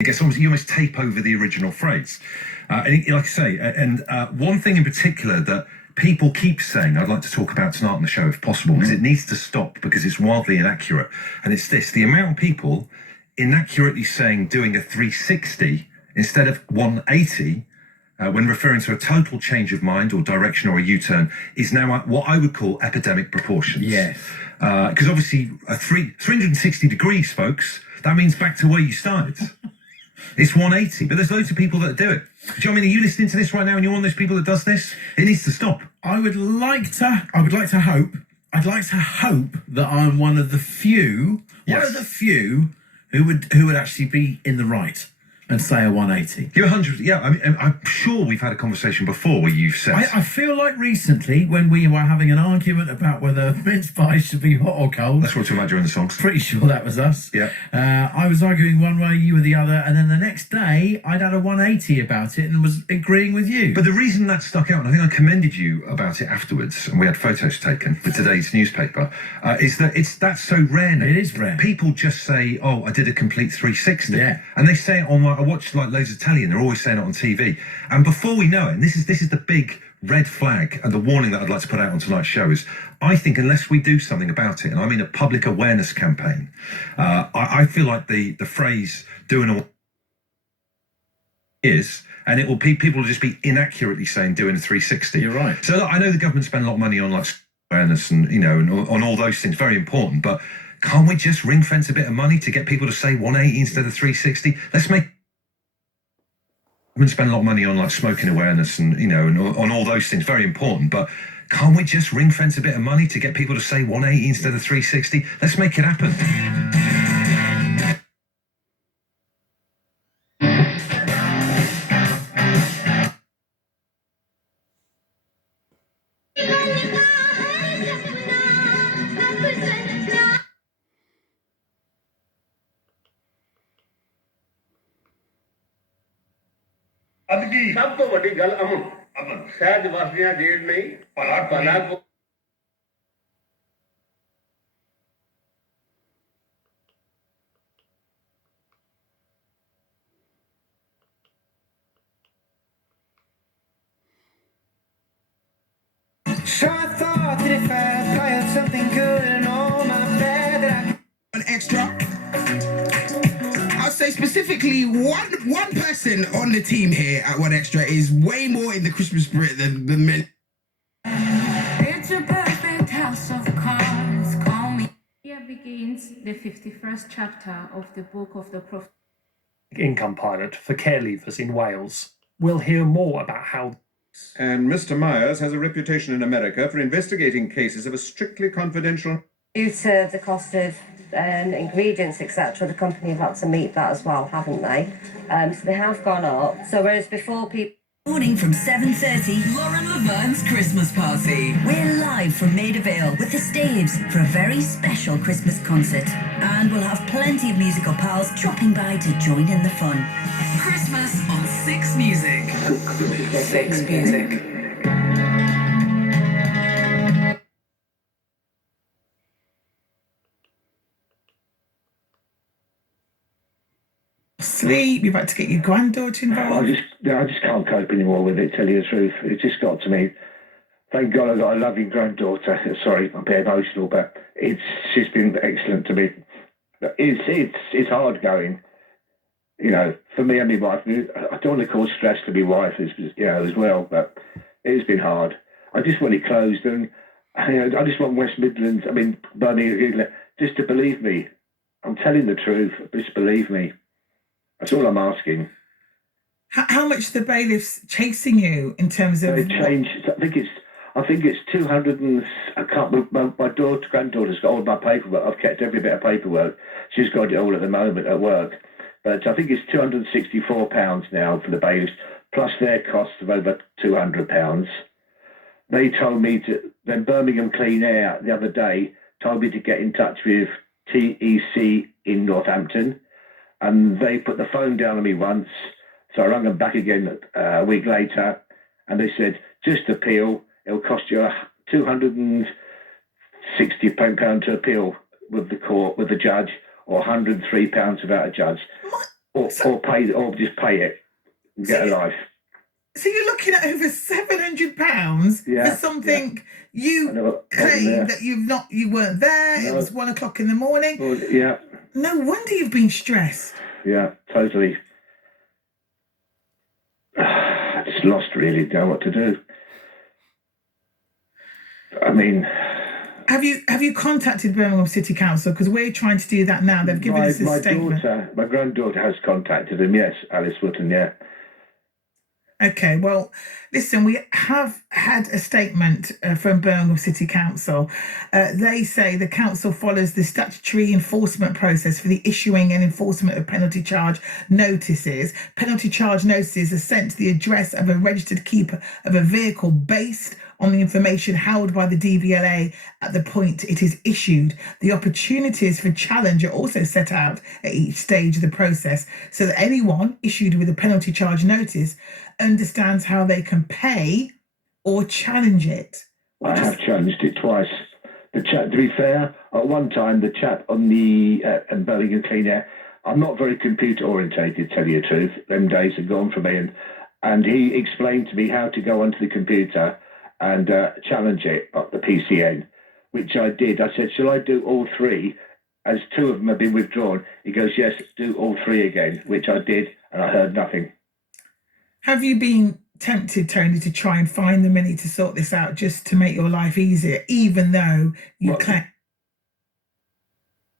It gets almost, you almost tape over the original phrase. And like I say, and one thing in particular that people keep saying, I'd like to talk about tonight on the show if possible, because it needs to stop because it's wildly inaccurate. And it's this, the amount of people inaccurately saying doing a 360 instead of 180 when referring to a total change of mind or direction or a U-turn is now at what I would call epidemic proportions. Yes. Because obviously 360 degrees, folks, that means back to where you started. It's 180, but there's loads of people that do it. Do you know what I mean? Are you listening to this right now and you're one of those people that does this? It needs to stop. I would like to hope that I'm one of the few, who would actually be in the right and say a 180. You're 100. Yeah, I mean, I'm sure we've had a conversation before where you've said. I feel like recently when we were having an argument about whether mince pies should be hot or cold. That's what to imagine in the songs. Pretty sure that was us. Yeah. I was arguing one way, you were the other, and then the next day I'd had a 180 about it and was agreeing with you. But the reason that stuck out, and I think I commended you about it afterwards, and we had photos taken for today's newspaper, is that that's so rare now. It is rare. People just say, "Oh, I did a complete 360," yeah, and they say it on. I watch like loads of telly, and they're always saying it on TV. And before we know it, and this is the big red flag and the warning that I'd like to put out on tonight's show is, I think unless we do something about it, and I mean a public awareness campaign, I feel like the phrase "doing a" is, and it will people will just be inaccurately saying doing a 360. You're right. So I know the government spend a lot of money on like awareness and and on all those things, very important. But can't we just ring fence a bit of money to get people to say 180 instead of 360? Let's make. Spend a lot of money on like smoking awareness and and on all those things, very important. But can't we just ring fence a bit of money to get people to say 180 instead of 360? Let's make it happen. सब तो वड्डी गल अमन सहज वसदियां Z नहीं भला So I thought that if I had something good and all my bad that I... An extra. I'll say specifically one person on the team here at One Extra is way more in the Christmas spirit than the men. It's a perfect house of cards, call me. Here begins the 51st chapter of the book of the prophet. Income pilot for care leavers in Wales. We'll hear more about how. And Mr. Myers has a reputation in America for investigating cases of a strictly confidential... Due to the cost of ingredients, etc., the company have had to meet that as well, haven't they? So they have gone up. So whereas before people... Morning from 7:30, Lauren Laverne's Christmas Party. We're live from Maida Vale with the Staves for a very special Christmas concert. And we'll have plenty of musical pals dropping by to join in the fun. Christmas on 6 Music. 6 Music. Sleep, you've had to get your granddaughter involved. I just can't cope anymore with it, tell you the truth. It just got to me. Thank God I've got a loving granddaughter. Sorry, I'm a bit emotional, but she's been excellent to me. It's hard going. For me and my wife, I don't want to cause stress to my wife as well, but it's been hard. I just want it closed, and I just want West Midlands, Birmingham, just to believe me. I'm telling the truth, just believe me. That's all I'm asking. How much are the bailiffs chasing you in terms of... They changed. I think it's 200 and... I can't... My granddaughter's got all my paperwork. I've kept every bit of paperwork. She's got it all at the moment at work. But I think it's £264 now for the bailiffs, plus their costs of over £200. They told me to... Then Birmingham Clean Air the other day told me to get in touch with TEC in Northampton. And they put the phone down on me once, so I rang them back again a week later, and they said, just appeal, it'll cost you £260 to appeal with the court, with the judge, or £103 without a judge. or just pay it and get a life. So you're looking at over £700 for something you claim that you weren't there. No. It was 1 o'clock in the morning. Well, yeah. No wonder you've been stressed. Yeah, totally. I just lost, really, don't know what to do. I mean, have you contacted Birmingham City Council? Because we're trying to do that now. They've given us a statement. My granddaughter has contacted them. Yes, Alice Wootton. Yeah. Okay, well, listen, we have had a statement from Birmingham City Council. They say the council follows the statutory enforcement process for the issuing and enforcement of penalty charge notices. Penalty charge notices are sent to the address of a registered keeper of a vehicle based on the information held by the DVLA at the point it is issued. The opportunities for challenge are also set out at each stage of the process so that anyone issued with a penalty charge notice understands how they can pay or challenge it. I have challenged it twice. The chap, to be fair, at one time, the chap on the Birmingham Clean Air, I'm not very computer orientated, tell you the truth. Them days are gone for me. And he explained to me how to go onto the computer and challenge it at the PCN, which I did. I said, shall I do all three? As 2 of them have been withdrawn. He goes, yes, do all 3 again, which I did, and I heard nothing. Have you been tempted, Tony, to try and find the money to sort this out just to make your life easier, even though you claim...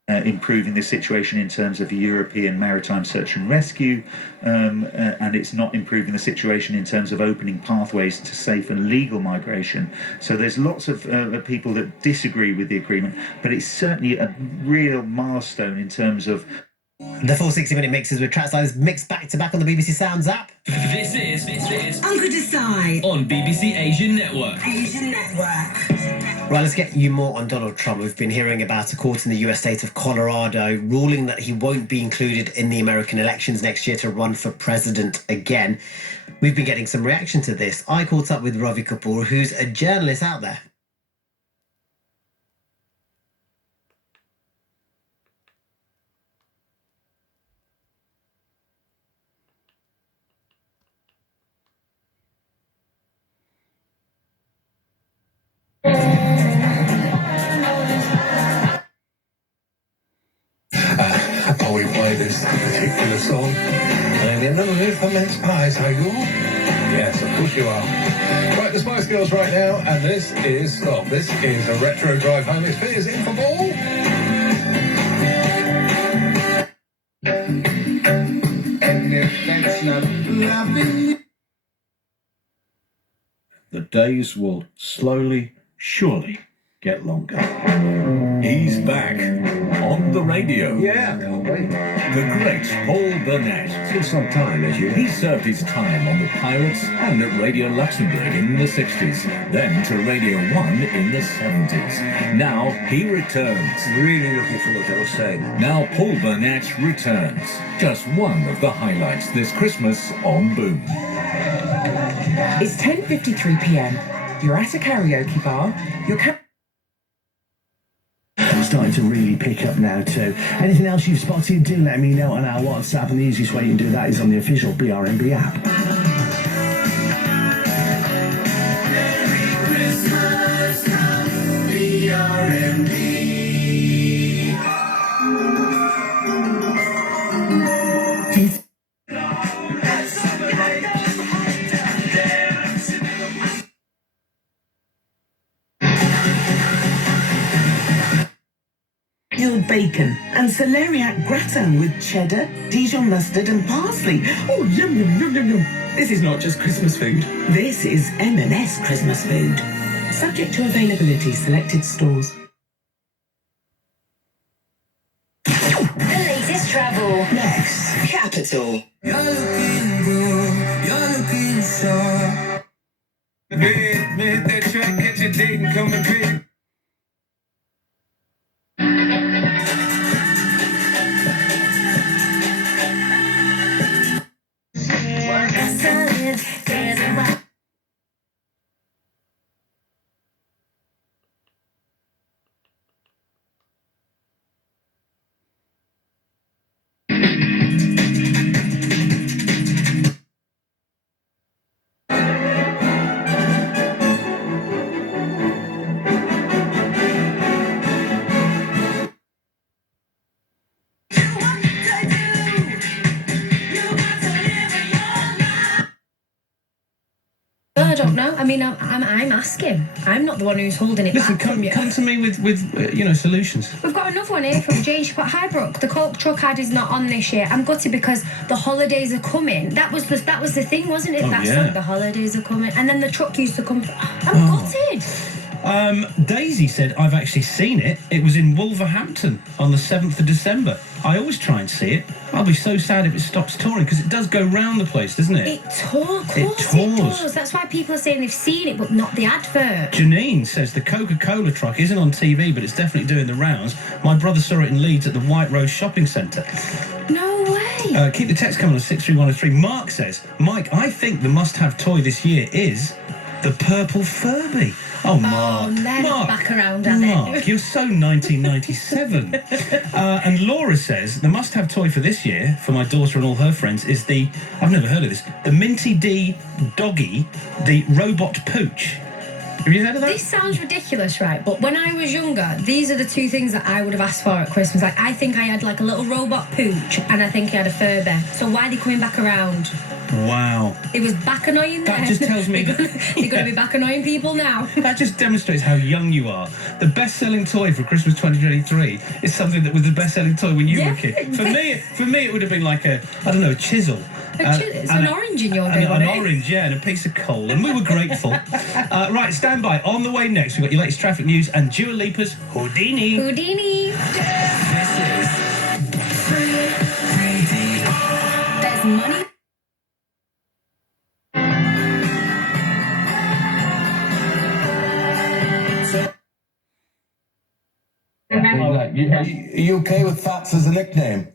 improving the situation in terms of European maritime search and rescue, and it's not improving the situation in terms of opening pathways to safe and legal migration. So there's lots of people that disagree with the agreement, but it's certainly a real milestone in terms of... The full 60-minute mixes with tracks like this mixed back to back on the BBC Sounds app. This is Uncle Decide on BBC Asian Network. Asian Network. Right, let's get you more on Donald Trump. We've been hearing about a court in the US state of Colorado ruling that he won't be included in the American elections next year to run for president again. We've been getting some reaction to this. I caught up with Ravi Kapoor, who's a journalist out there. How we play this particular song. And in another move for mince pies, are you? Yes, of course you are. Right, the Spice Girls right now, and this is Stop. This is a retro drive home. It's Piers in for ball. And if that's not loving... The days will slowly, surely get longer. He's back on the radio. Yeah, can't wait. The great Paul Burnett. Still some time, as you know. He served his time on the Pirates and at Radio Luxembourg in the 60s, then to Radio 1 in the 70s. Now he returns. Really looking forward to what I was saying. Now Paul Burnett returns. Just one of the highlights this Christmas on Boom. It's 10:53 p.m. You're at a karaoke bar. Starting to really pick up now too. Anything else you've spotted, do let me know on our WhatsApp, and the easiest way you can do that is on the official BRMB app. Merry Christmas from BRMB. Bacon and celeriac gratin with cheddar, Dijon mustard and parsley. Oh, yum, yum, yum, yum, yum. This is not just Christmas food. This is M&S Christmas food. Subject to availability, selected stores. The latest travel. Next, Capital. You're looking good, you're looking sharp. Hit that track, catch your date and come and pick. I mean, I'm asking. I'm not the one who's holding it Listen, back from you. come to me with solutions. We've got another one here from Jane. She put, "Hi Brooke, the Coke truck ad is not on this year. I'm gutted because the holidays are coming." That was the thing, wasn't it? Oh, That yeah. song, the holidays are coming, and then the truck used to come. I'm gutted. Daisy said, "I've actually seen it. It was in Wolverhampton on the 7th of December. I always try and see it. I'll be so sad if it stops touring because it does go round the place, doesn't it?" It tours. It tours. That's why people are saying they've seen it, but not the advert. Janine says the Coca-Cola truck isn't on TV, but it's definitely doing the rounds. My brother saw it in Leeds at the White Rose Shopping Centre. No way. Keep the text coming on 63103. Mark says, "Mike, I think the must-have toy this year is the purple Furby." Oh, Mark. Oh, they're not Mark. back around, are they? Mark, you're so 1997. And Laura says, the must-have toy for this year, for my daughter and all her friends, is I've never heard of this, the Minty D Doggy, the robot pooch. Have you heard of that? This sounds ridiculous, right? But when I was younger, these are the two things that I would have asked for at Christmas. Like, I think I had like a little robot pooch, and I think I had a Furby. So why are they coming back around? Wow. It was back annoying then. That just tells me that You're going to be back annoying people now. That just demonstrates how young you are. The best-selling toy for Christmas 2023 is something that was the best-selling toy when you were a kid. For me, it would have been like a chisel. It's an orange in your day, An orange, yeah, and a piece of coal, and we were grateful. Right, stand by. On the way next, we've got your latest traffic news and Dua Lipa's Houdini. Houdini. This is There's money. Are you okay with Fats as a nickname?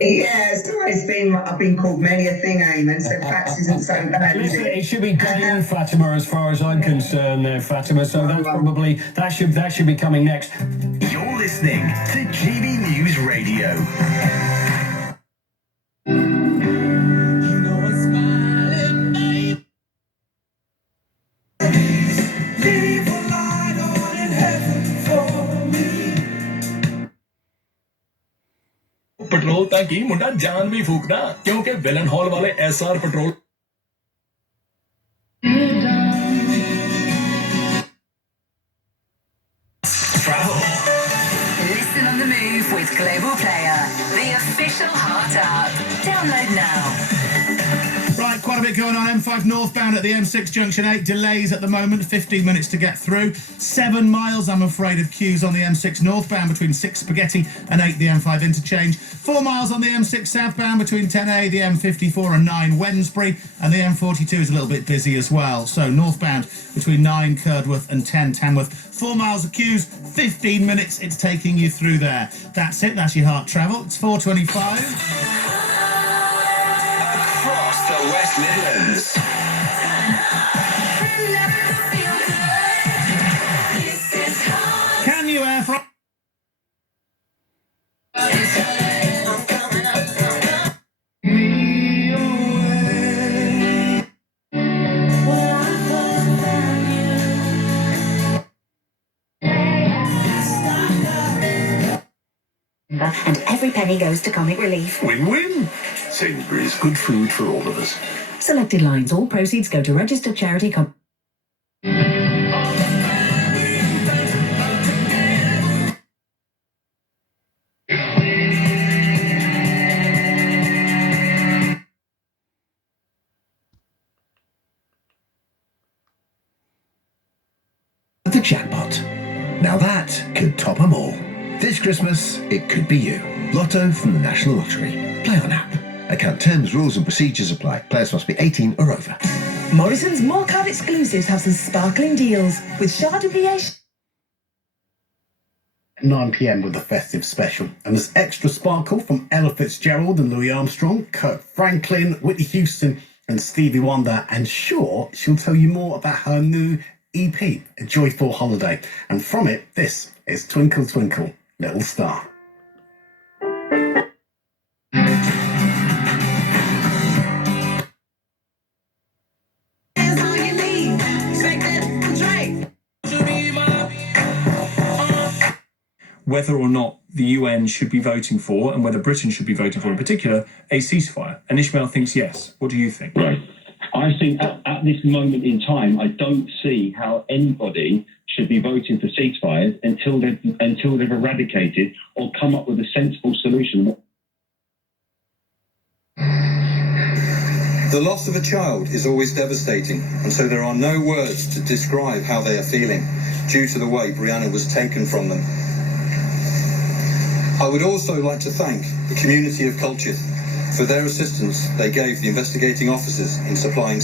Yeah, it's always been. I've been called many a thing, Eamon, so Fats isn't so bad, is Listen, it? it should be Diane Fatima as far as I'm concerned, Fatima. So that's probably that should be coming next. You're listening to GB News Radio. Petrol ताकि मुंडा जान भी फूकना क्योंकि villain hall वाले SR petrol Listen on the move with Global Player, the official Heart app. Download now. Right, quite a bit going on. M5 northbound at the M6 junction 8. Delays at the moment, 15 minutes to get through. 7 miles, I'm afraid, of queues on the M6 northbound between 6 Spaghetti and 8 the M5 interchange. 4 miles on the M6 southbound between 10A, the M54 and 9 Wednesbury. And the M42 is a little bit busy as well. So northbound between 9 Curdworth and 10 Tamworth. 4 miles of queues, 15 minutes it's taking you through there. That's it, that's your Heart Travel. It's 4:25. Across the West Midlands. Can you air from? And every penny goes to comic relief. Win-win. Sainsbury's, good food for all of us. Selected lines. All proceeds go to registered charity company. The jackpot. Now that could top them all. This Christmas, it could be you. Lotto from the National Lottery. Play on app. Account terms, rules and procedures apply. Players must be 18 or over. Morrison's More Card exclusives have some sparkling deals with Chardonnay. 9 p.m. with the festive special. And there's extra sparkle from Ella Fitzgerald and Louis Armstrong, Kirk Franklin, Whitney Houston and Stevie Wonder. And sure, she'll tell you more about her new EP, A Joyful Holiday. And from it, this is Twinkle Twinkle, Little Star. Whether or not the UN should be voting for, and whether Britain should be voting for in particular, a ceasefire. And Ishmael thinks yes. What do you think? Right. I think at this moment in time, I don't see how anybody should be voting for ceasefires until they've eradicated or come up with a sensible solution. The loss of a child is always devastating, and so there are no words to describe how they are feeling due to the way Brianna was taken from them. I would also like to thank the community of Colchester for their assistance they gave the investigating officers in supplying.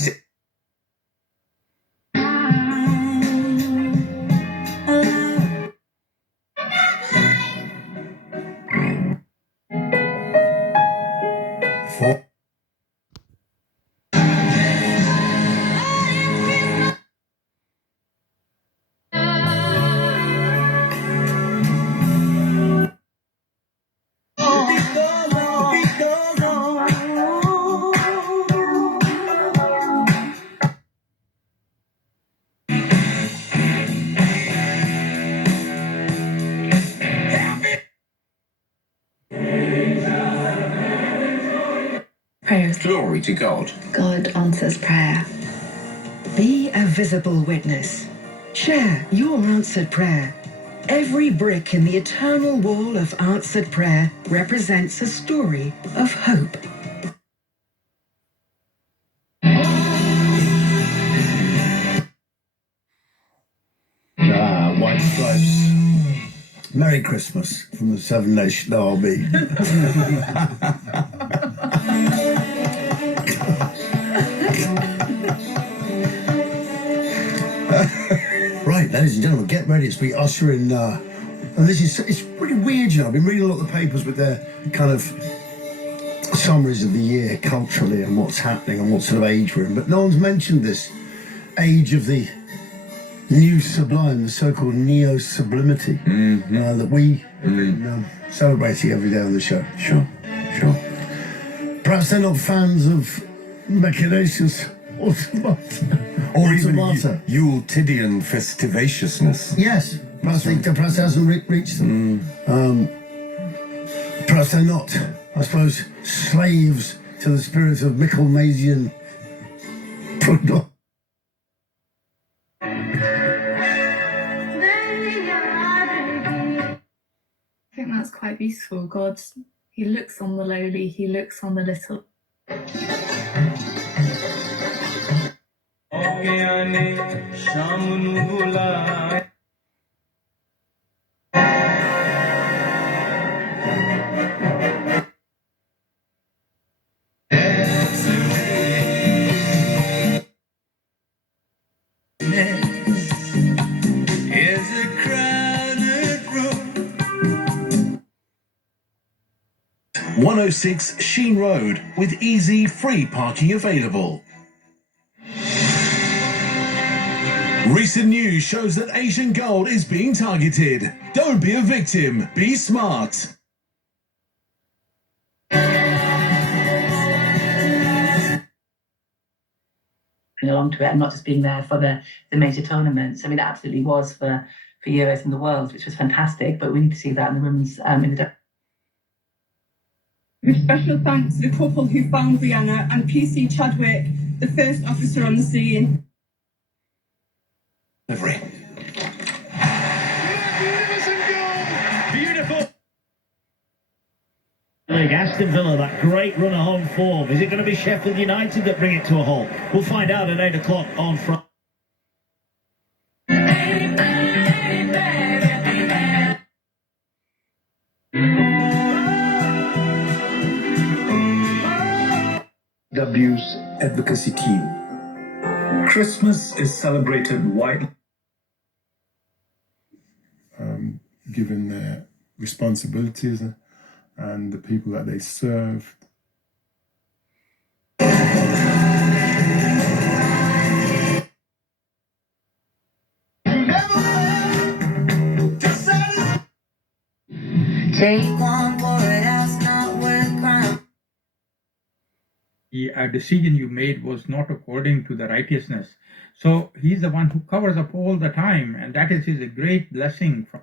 Prayers. Glory to God. God answers prayer. Be a visible witness. Share your answered prayer. Every brick in the eternal wall of answered prayer represents a story of hope. White Stripes. Merry Christmas from the Seven Nation Army. Right, ladies and gentlemen, get ready as we usher in. And it's pretty weird, you know. I've been reading a lot of the papers with their kind of summaries of the year culturally and what's happening and what sort of age we're in. But no one's mentioned this age of the new sublime, the so-called neo-sublimity, that we celebrating every day on the show. Sure. Perhaps they're not fans of machinations or even Yuletide festivaciousness. Yes, perhaps it hasn't reached them. Perhaps they're not, I suppose, slaves to the spirit of Michelmasian product. I think that's quite beautiful. God, he looks on the lowly, he looks on the little. Is a crowded room. 106 Sheen Road with easy free parking available. Recent news shows that Asian gold is being targeted. Don't be a victim, be smart. Along to it and not just being there for the major tournaments. I mean, it absolutely was for Euros and the World, which was fantastic, but we need to see that in the women's in the. With special thanks to the couple who found Brianna and PC Chadwick, the first officer on the scene. Delivery. Beautiful. Aston Villa, that great run of home form. Is it going to be Sheffield United that bring it to a halt? We'll find out at 8 o'clock on Friday. W's advocacy team. Christmas is celebrated widely. Given their responsibilities and the people that they serve. Take one word, else not worth crime. A decision you made was not according to the righteousness. So he's the one who covers up all the time, and that is his great blessing from